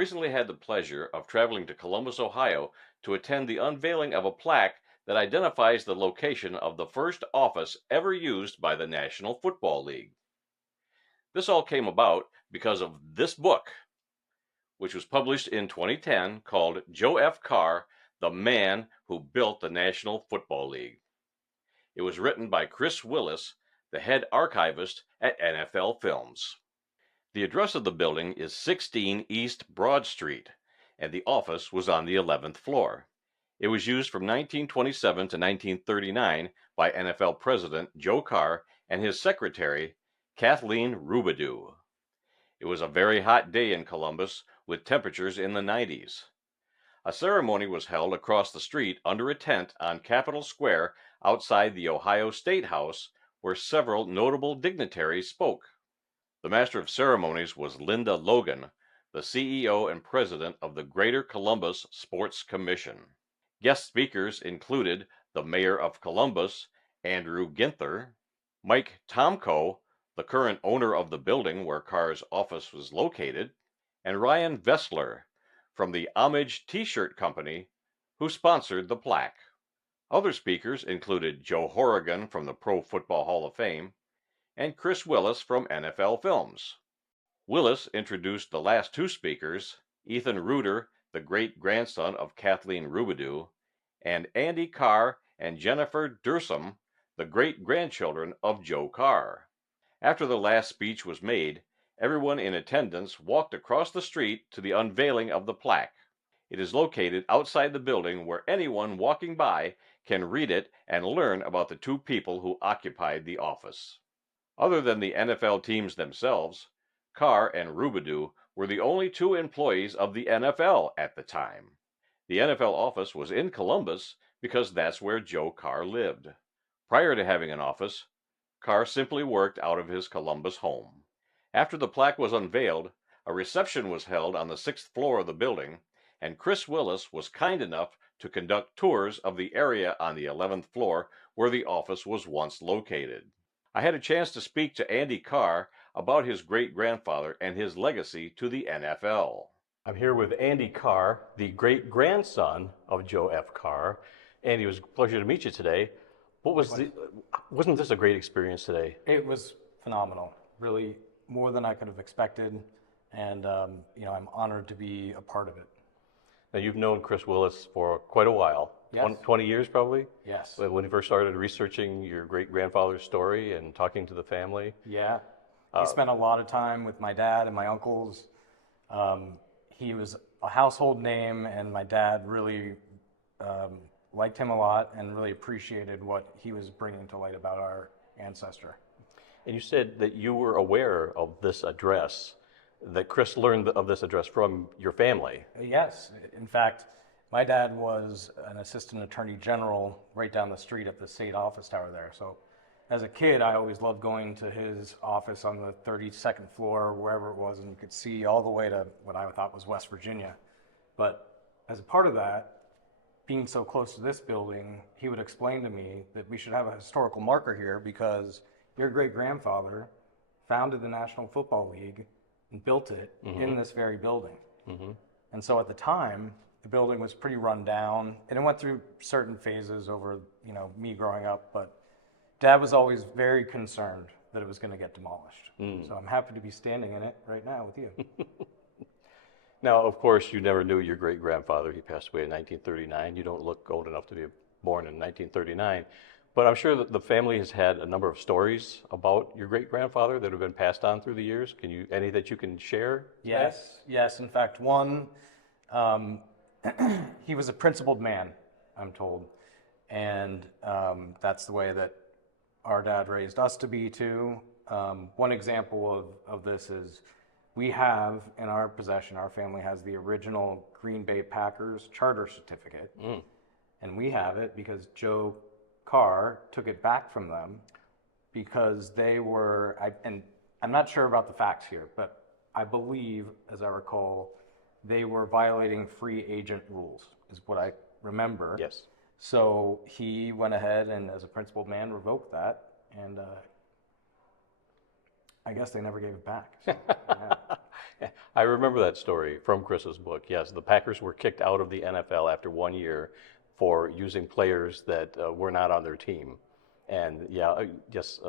recently had the pleasure of traveling to Columbus, Ohio to attend the unveiling of a plaque that identifies the location of the first office ever used by the National Football League. This all came about because of this book, which was published in 2010 called Joe F. Carr, The Man Who Built the National Football League. It was written by Chris Willis, the head archivist at NFL Films. The address of the building is 16 East Broad Street, and the office was on the 11th floor. It was used from 1927 to 1939 by NFL President Joe Carr and his secretary, Kathleen Rubidoux. It was a very hot day in Columbus, with temperatures in the 90s. A ceremony was held across the street under a tent on Capitol Square outside the Ohio State House, where several notable dignitaries spoke. The Master of Ceremonies was Linda Logan, the CEO and President of the Greater Columbus Sports Commission. Guest speakers included the Mayor of Columbus, Andrew Ginther, Mike Tomko, the current owner of the building where Carr's office was located, and Ryan Vessler from the Homage T-shirt company, who sponsored the plaque. Other speakers included Joe Horrigan from the Pro Football Hall of Fame and Chris Willis from NFL Films. Willis introduced the last two speakers, Ethan Reuter, the great-grandson of Kathleen Rubidoux, and Andy Carr and Jennifer Dursum, the great-grandchildren of Joe Carr. After the last speech was made, everyone in attendance walked across the street to the unveiling of the plaque. It is located outside the building where anyone walking by can read it and learn about the two people who occupied the office. Other than the NFL teams themselves, Carr and Rubidoux were the only two employees of the NFL at the time. The NFL office was in Columbus because that's where Joe Carr lived. Prior to having an office, Carr simply worked out of his Columbus home. After the plaque was unveiled, a reception was held on the 6th floor of the building, and Chris Willis was kind enough to conduct tours of the area on the 11th floor where the office was once located. I had a chance to speak to Andy Carr about his great-grandfather and his legacy to the NFL. I'm here with Andy Carr, the great-grandson of Joe F. Carr. Andy, it was a pleasure to meet you today. Wasn't this a great experience today? It was phenomenal, really more than I could have expected, and I'm honored to be a part of it. Now, you've known Chris Willis for quite a while. Yes. 20 years probably? Yes. When you first started researching your great-grandfather's story and talking to the family? Yeah. He spent a lot of time with my dad and my uncles. He was a household name, and my dad really liked him a lot and really appreciated what he was bringing to light about our ancestor. And you said that you were aware of this address, that Chris learned of this address from your family. Yes. In fact, my dad was an assistant attorney general right down the street at the state office tower there. So as a kid, I always loved going to his office on the 32nd floor, wherever it was, and you could see all the way to what I thought was West Virginia. But as a part of that, being so close to this building, he would explain to me that we should have a historical marker here because your great-grandfather founded the National Football League and built it in this very building. And so at the time, the building was pretty run down, and it went through certain phases over, me growing up, but Dad was always very concerned that it was going to get demolished. So I'm happy to be standing in it right now with you. Now, of course, you never knew your great-grandfather. He passed away in 1939. You don't look old enough to be born in 1939. But I'm sure that the family has had a number of stories about your great-grandfather that have been passed on through the years. Any that you can share? Yes. In fact, one, he was a principled man, I'm told. And that's the way that our dad raised us to be too. One example of this is we have in our possession, our family has the original Green Bay Packers charter certificate. And we have it because Joe Carr took it back from them because they were, and I'm not sure about the facts here, but I believe, as I recall, they were violating free agent rules, is what I remember. Yes. So he went ahead and, as a principled man, revoked that, and I guess they never gave it back. So, yeah. I remember that story from Chris's book. Yes, the Packers were kicked out of the NFL after 1 year for using players that were not on their team. And yeah, yes,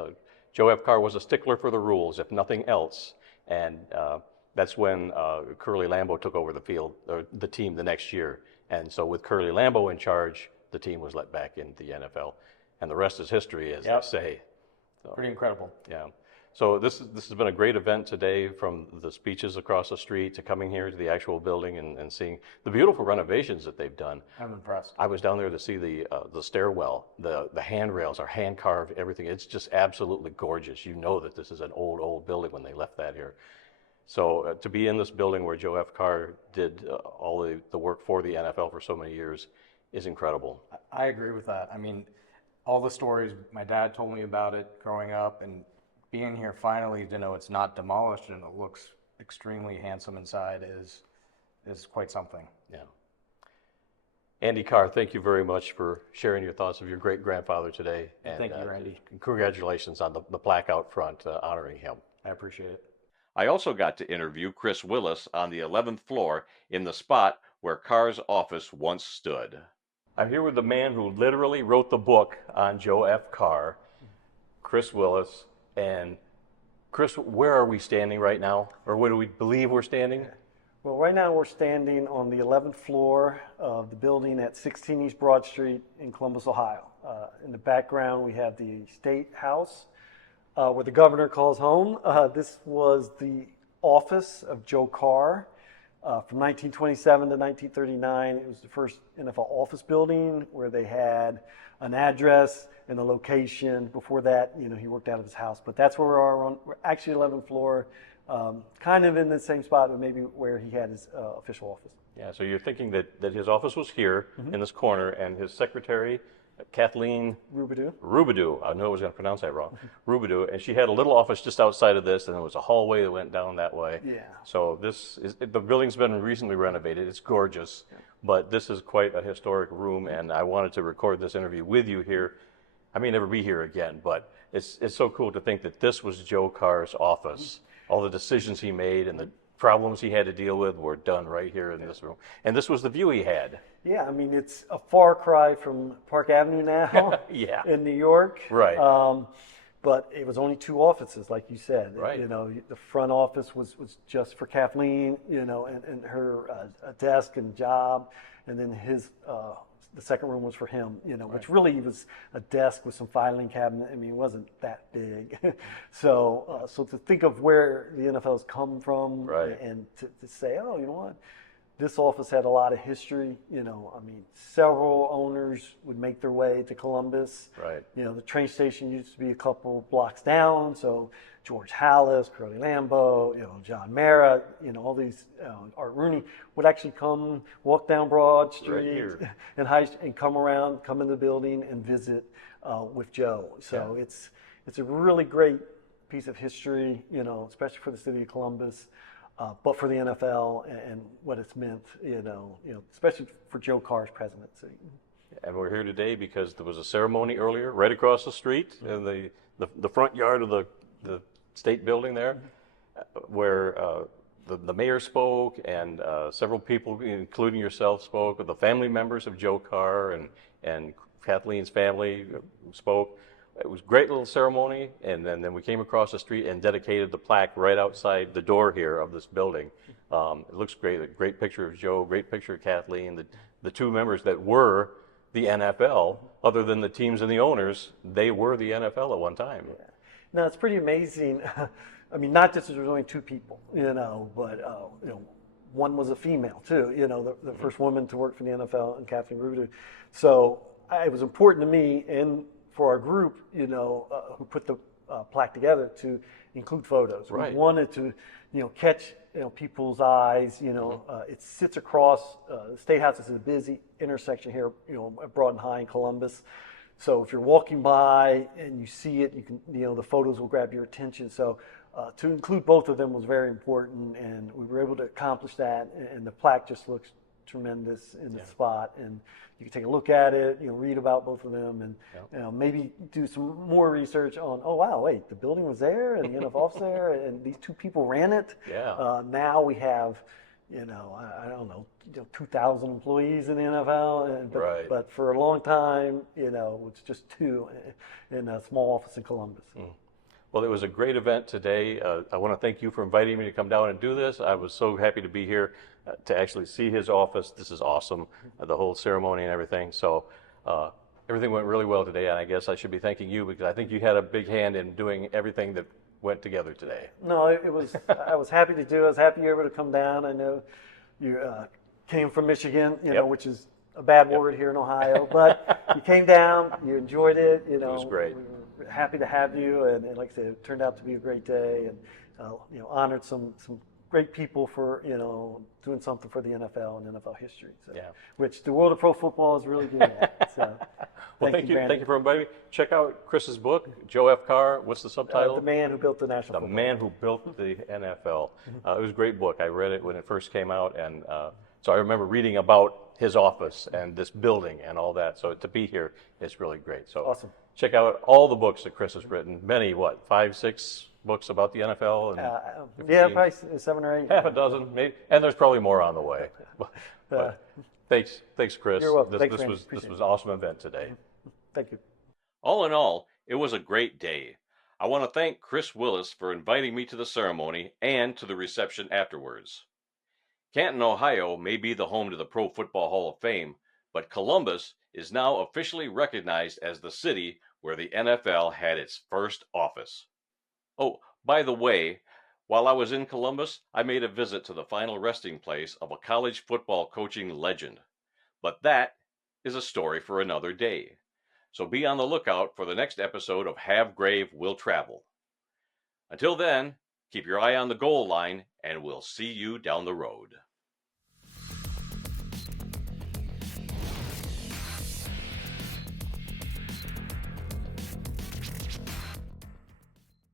Joe F. Carr was a stickler for the rules, if nothing else. And that's when Curly Lambeau took over the field, or the team the next year. And so with Curly Lambeau in charge, the team was let back into the NFL. And the rest is history, as Yep. they say. So, Pretty incredible. yeah. So this has been a great event today, from the speeches across the street to coming here to the actual building and seeing the beautiful renovations that they've done. I'm impressed. I was down there to see the stairwell, the handrails are hand carved, everything. It's just absolutely gorgeous. You know that this is an old building when they left that here. So to be in this building where Joe F. Carr did all the work for the NFL for so many years is incredible. I agree with that. I mean, all the stories my dad told me about it growing up, and being here finally to know it's not demolished and it looks extremely handsome inside is quite something. Yeah. Andy Carr, thank you very much for sharing your thoughts of your great-grandfather today. And Thank you, Randy. Congratulations on the plaque out front honoring him. I appreciate it. I also got to interview Chris Willis on the 11th floor in the spot where Carr's office once stood. I'm here with the man who literally wrote the book on Joe F. Carr, Chris Willis. And Chris, where are we standing right now? Or where do we believe we're standing? Well, right now we're standing on the 11th floor of the building at 16 East Broad Street in Columbus, Ohio. In the background, we have the State House, where the governor calls home. This was the office of Joe Carr. From 1927 to 1939, it was the first NFL office building where they had an address and a location. Before that, he worked out of his house. But that's where we are. We're actually 11th floor, kind of in the same spot, but maybe where he had his official office. Yeah, so you're thinking that his office was here in this corner, and his secretary, Kathleen Rubidoux. I knew I was going to pronounce that wrong. Rubidoux, and she had a little office just outside of this, and there was a hallway that went down that way. Yeah. So the building's been recently renovated. It's gorgeous, but this is quite a historic room, and I wanted to record this interview with you here. I may never be here again, but it's so cool to think that this was Joe Carr's office. All the decisions he made and the problems he had to deal with were done right here in this room. And this was the view he had. Yeah, I mean, it's a far cry from Park Avenue now Yeah. in New York. Right. But it was only two offices, like you said. Right. The front office was just for Kathleen, and her desk and job. And then the second room was for him, which really was a desk with some filing cabinet. I mean, it wasn't that big. So to think of where the NFL has come from, Right. and to say, oh, you know what? This office had a lot of history. Several owners would make their way to Columbus. Right. The train station used to be a couple blocks down. So George Hallis, Curly Lambeau, John Mara, all these, Art Rooney would actually walk down Broad Street and come around, come in the building and visit with Joe. So it's a really great piece of history, especially for the city of Columbus. But for the NFL and what it's meant, especially for Joe Carr's presidency. And we're here today because there was a ceremony earlier right across the street in the front yard of the state building there, where the mayor spoke and several people, including yourself, spoke. The family members of Joe Carr and Kathleen's family spoke. It was a great little ceremony, and then we came across the street and dedicated the plaque right outside the door here of this building. It looks great. A great picture of Joe, great picture of Kathleen, the two members that were the NFL. Other than the teams and the owners, they were the NFL at one time. Yeah. Now, it's pretty amazing. I mean, not just that there was only two people, but one was a female too. The first woman to work for the NFL, and Kathleen Rubidoux. So it was important to me and for our group, who put the plaque together, to include photos. Right. We wanted to, catch people's eyes. It sits across the State House. Is a busy intersection here, at Broad and High in Columbus. So if you're walking by and you see it, you can, the photos will grab your attention. So to include both of them was very important, and we were able to accomplish that. And the plaque just looks tremendous in the spot, and you can take a look at it, read about both of them, and maybe do some more research on, oh wow, wait, the building was there, and the NFL's there, and these two people ran it. Yeah. Now we have, I don't know, 2,000 employees in the NFL, but for a long time, it was just two in a small office in Columbus. Well, it was a great event today. I want to thank you for inviting me to come down and do this. I was so happy to be here to actually see his office. This is awesome, the whole ceremony and everything. So everything went really well today, and I guess I should be thanking you because I think you had a big hand in doing everything that went together today. No, it was. I was happy to do it. I was happy you were able to come down. I know you came from Michigan, which is a bad word here in Ohio, but you came down, you enjoyed it. It was great. We were happy to have you, and like I said, it turned out to be a great day, and honored some great people for doing something for the NFL and NFL history. So, which the world of pro football is really doing that. So, well, thank you for inviting me. Check out Chris's book, Joe F. Carr. What's the subtitle? The Man Who Built the National Football. The Man Who Built the NFL. It was a great book. I read it when it first came out, and so I remember reading about his office and this building and all that. So to be here is really great. So awesome. Check out all the books that Chris has written. Many, 5, 6 books about the NFL? And probably 7 or 8. Half a dozen, maybe, and there's probably more on the way. But thanks, Chris. You're welcome. This was an awesome event today. Thank you. All in all, it was a great day. I want to thank Chris Willis for inviting me to the ceremony and to the reception afterwards. Canton, Ohio may be the home to the Pro Football Hall of Fame, but Columbus is now officially recognized as the city where the NFL had its first office. Oh, by the way, while I was in Columbus, I made a visit to the final resting place of a college football coaching legend. But that is a story for another day. So be on the lookout for the next episode of Have Grave Will Travel. Until then, keep your eye on the goal line, and we'll see you down the road.